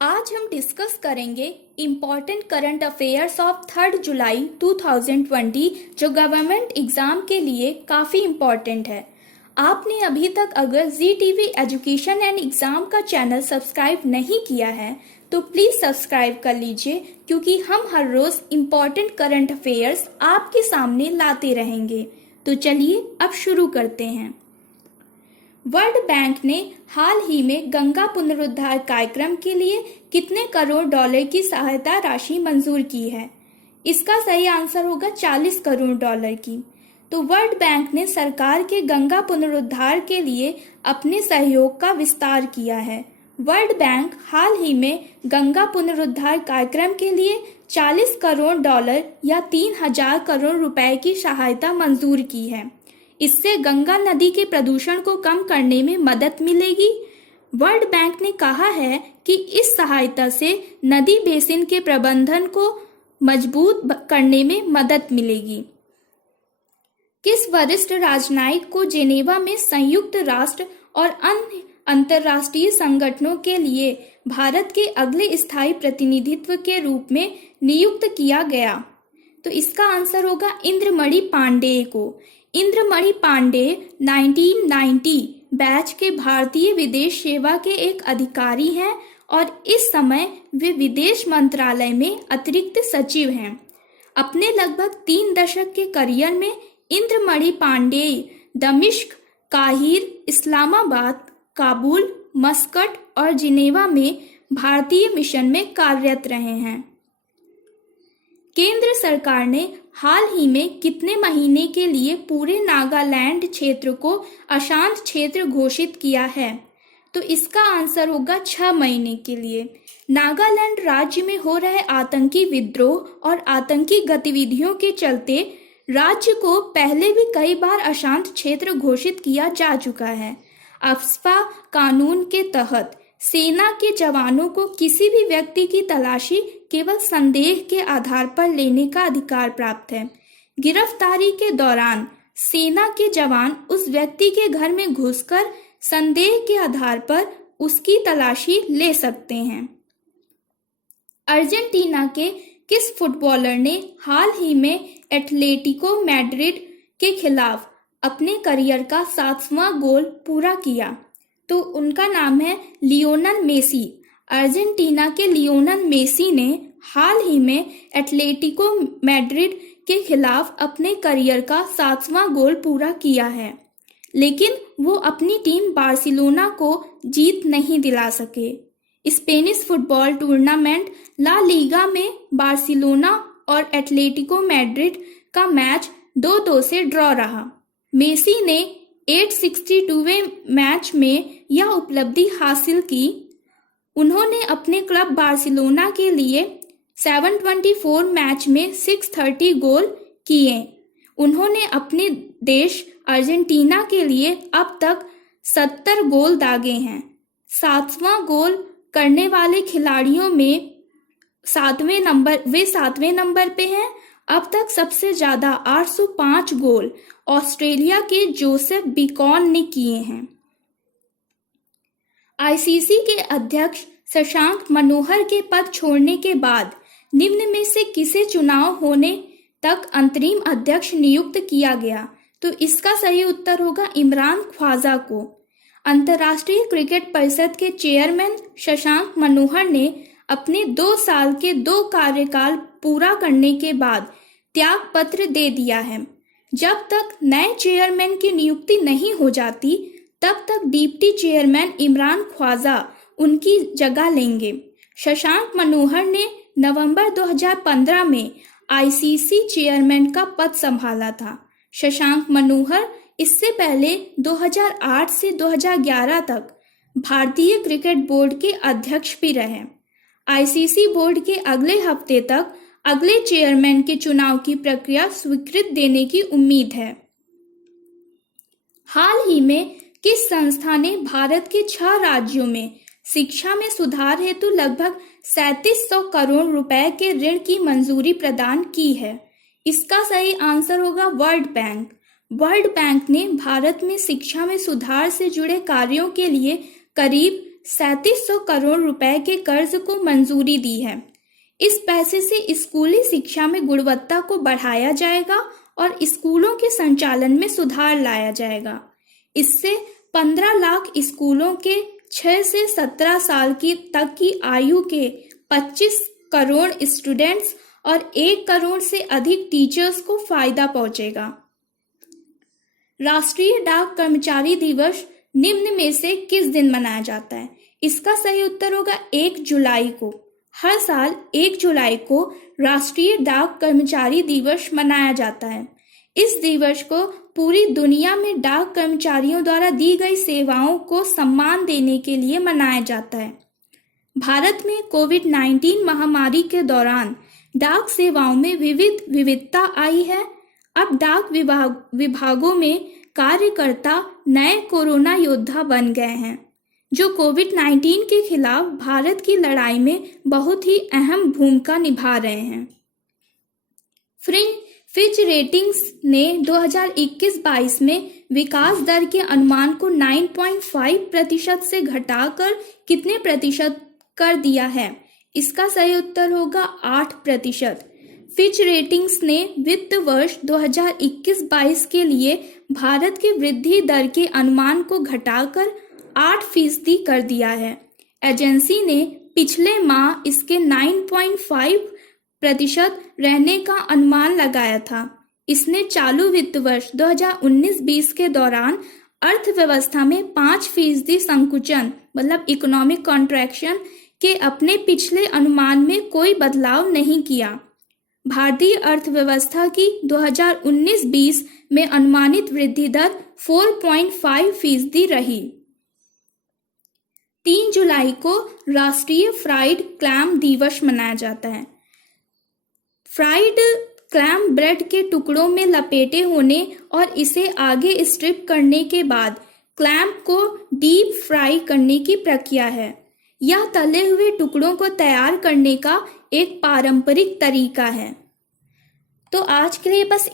आज हम डिस्कस करेंगे इम्पॉर्टेंट करंट अफेयर्स ऑफ 3 जुलाई 2020 जो गवर्नमेंट एग्जाम के लिए काफ़ी इम्पॉर्टेंट है। आपने अभी तक अगर जी टीवी एजुकेशन एंड एग्ज़ाम का चैनल सब्सक्राइब नहीं किया है तो प्लीज़ सब्सक्राइब कर लीजिए, क्योंकि हम हर रोज़ इम्पॉर्टेंट करंट अफेयर्स आपके सामने लाते रहेंगे। तो चलिए अब शुरू करते हैं। वर्ल्ड बैंक ने हाल ही में गंगा पुनरुद्धार कार्यक्रम के लिए कितने करोड़ डॉलर की सहायता राशि मंजूर की है? इसका सही आंसर होगा 40 करोड़ डॉलर की। तो वर्ल्ड बैंक ने सरकार के गंगा पुनरुद्धार के लिए अपने सहयोग का विस्तार किया है। वर्ल्ड बैंक हाल ही में गंगा पुनरुद्धार कार्यक्रम के लिए 40 करोड़ डॉलर या 3000 करोड़ रुपए की सहायता मंजूर की है। इससे गंगा नदी के प्रदूषण को कम करने में मदद मिलेगी। वर्ल्ड बैंक ने कहा है कि इस सहायता से नदी बेसिन के प्रबंधन को मजबूत करने में मदद मिलेगी। किस वरिष्ठ राजनयिक को जेनेवा में संयुक्त राष्ट्र और अन्य अंतर्राष्ट्रीय संगठनों के लिए भारत के अगले स्थायी प्रतिनिधित्व के रूप में नियुक्त किया गया? तो इसका आंसर होगा इंद्रमणि पांडेय को। इंद्रमणि पांडेय 1990 बैच के भारतीय विदेश सेवा के एक अधिकारी हैं और इस समय वे विदेश मंत्रालय में अतिरिक्त सचिव हैं। अपने लगभग 3 दशक के करियर में इंद्रमणि पांडेय दमिश्क, काहिर, इस्लामाबाद, काबुल, मस्कट और जिनेवा में भारतीय मिशन में कार्यरत रहे हैं। केंद्र सरकार ने हाल ही में कितने महीने के लिए पूरे नागालैंड क्षेत्र को अशांत क्षेत्र घोषित किया है? तो इसका आंसर होगा 6 महीने के लिए। नागालैंड राज्य में हो रहे आतंकी विद्रोह और आतंकी गतिविधियों के चलते राज्य को पहले भी कई बार अशांत क्षेत्र घोषित किया जा चुका है। अफ्स्पा कानून के तहत सेना के जवानों को किसी भी व्यक्ति की तलाशी केवल संदेह के आधार पर लेने का अधिकार प्राप्त है। गिरफ्तारी के दौरान सेना के जवान उस व्यक्ति के घर में घुसकर संदेह के आधार पर उसकी तलाशी ले सकते हैं। अर्जेंटीना के किस फुटबॉलर ने हाल ही में एटलेटिको मैड्रिड के खिलाफ अपने करियर का 7वां गोल पूरा किया? तो उनका नाम है लियोनल मेसी। अर्जेंटीना के लियोनल मेसी ने हाल ही में एटलेटिको मैड्रिड के खिलाफ अपने करियर का 7वां गोल पूरा किया है, लेकिन वो अपनी टीम बार्सिलोना को जीत नहीं दिला सके। Spanish football tournament La Liga में बार्सिलोना और एटलेटिको मैड्रिड का मैच 2-2 से ड्रॉ रहा। मेसी ने 862वें मैच में यह उपलब्धि हासिल की। उन्होंने अपने क्लब बार्सिलोना के लिए 724 मैच में 630 गोल किए। उन्होंने अपने देश अर्जेंटीना के लिए अब तक 70 गोल दागे हैं। 7वां गोल करने वाले खिलाड़ियों में 7वें नंबर पे हैं। अब तक सबसे ज्यादा 805 गोल ऑस्ट्रेलिया के जोसेफ बिकॉन ने किए हैं। आईसीसी के अध्यक्ष शशांक मनोहर के पद छोड़ने के बाद निम्न में से किसे चुनाव होने तक अंतरिम अध्यक्ष नियुक्त किया गया? तो इसका सही उत्तर होगा इमरान ख्वाजा को। अंतर्राष्ट्रीय क्रिकेट परिषद के चेयरमैन शशांक मनोहर ने अपने 2 साल के 2 कार्यकाल पूरा करने के बाद त्याग पत्र दे दिया है। जब तक नए चेयरमैन की नियुक्ति नहीं हो जाती तब तक डिप्टी चेयरमैन इमरान ख्वाजा उनकी जगह लेंगे। शशांक मनोहर ने नवंबर 2015 में आईसीसी चेयरमैन का पद संभाला था। शशांक मनोहर इससे पहले 2008 से 2011 तक भारतीय क्रिकेट बोर्ड के अध्यक्ष भी रहे। आईसीसी बोर्ड के अगले हफ्ते तक अगले चेयरमैन के चुनाव की प्रक्रिया स्वीकृत देने की उम्मीद है। हाल ही में किस संस्था ने भारत के 6 राज्यों में शिक्षा में सुधार हेतु लगभग 3700 करोड़ रुपए के ऋण की मंजूरी प्रदान की है? इसका सही आंसर होगा वर्ल्ड बैंक। वर्ल्ड बैंक ने भारत में शिक्षा में सुधार से जुड़े कार्यों के लिए करीब 3700 करोड़ रुपए के कर्ज को मंजूरी दी है। इस पैसे से स्कूली शिक्षा में गुणवत्ता को बढ़ाया जाएगा और स्कूलों के संचालन में सुधार लाया जाएगा। इससे 15 लाख स्कूलों के 6 से 17 साल तक की आयु के 25 करोड़ स्टूडेंट्स और 1 करोड़ से अधिक टीचर्स को फायदा पहुंचेगा। राष्ट्रीय डाक कर्मचारी दिवस निम्न में से किस दिन मनाया जाता है? इसका सही उत्तर होगा 1 जुलाई को। हर साल 1 जुलाई को राष्ट्रीय डाक कर्मचारी दिवस मनाया जाता है। इस दिवस को पूरी दुनिया में डाक कर्मचारियों द्वारा दी गई सेवाओं को सम्मान देने के लिए मनाया जाता है। भारत में कोविड-19 महामारी के दौरान डाक सेवाओं में विविधता आई है। अब डाक विभागों में कार्यकर्ता नए कोरोना योद्धा बन गए हैं, जो कोविड-19 के खिलाफ भारत की लड़ाई में बहुत ही अहम भूमिका निभा रहे हैं। फिच रेटिंग्स ने 2021-22 में विकास दर के अनुमान को 9.5% से घटाकर कितने प्रतिशत कर दिया है? इसका सही उत्तर होगा 8%। फिच रेटिंग्स ने वित्त वर्ष 2021-22 के लिए भारत की वृद्धि दर के अनुमान को घटाकर 8% कर दिया है। एजेंसी ने पिछले माह इसके 9.5% रहने का अनुमान लगाया था। इसने चालू वित्त वर्ष 2019-20 के दौरान अर्थव्यवस्था में 5% संकुचन मतलब इकोनॉमिक कॉन्ट्रैक्शन के अपने पिछले अनुमान में कोई बदलाव नहीं किया। भारतीय अर्थव्यवस्था की 2019-20 में अनुमानित वृद्धि दर 4.5% रही। 3 जुलाई को राष्ट्रीय फ्राइड क्लैम दिवस मनाया जाता है। फ्राइड क्लैम ब्रेड के टुकड़ों में लपेटे होने और इसे आगे स्ट्रिप करने के बाद क्लैम को डीप फ्राई करने की प्रक्रिया है। यह तले हुए टुकड़ों को तैयार करने का एक पारंपरिक तरीका है। तो आज के लिए बस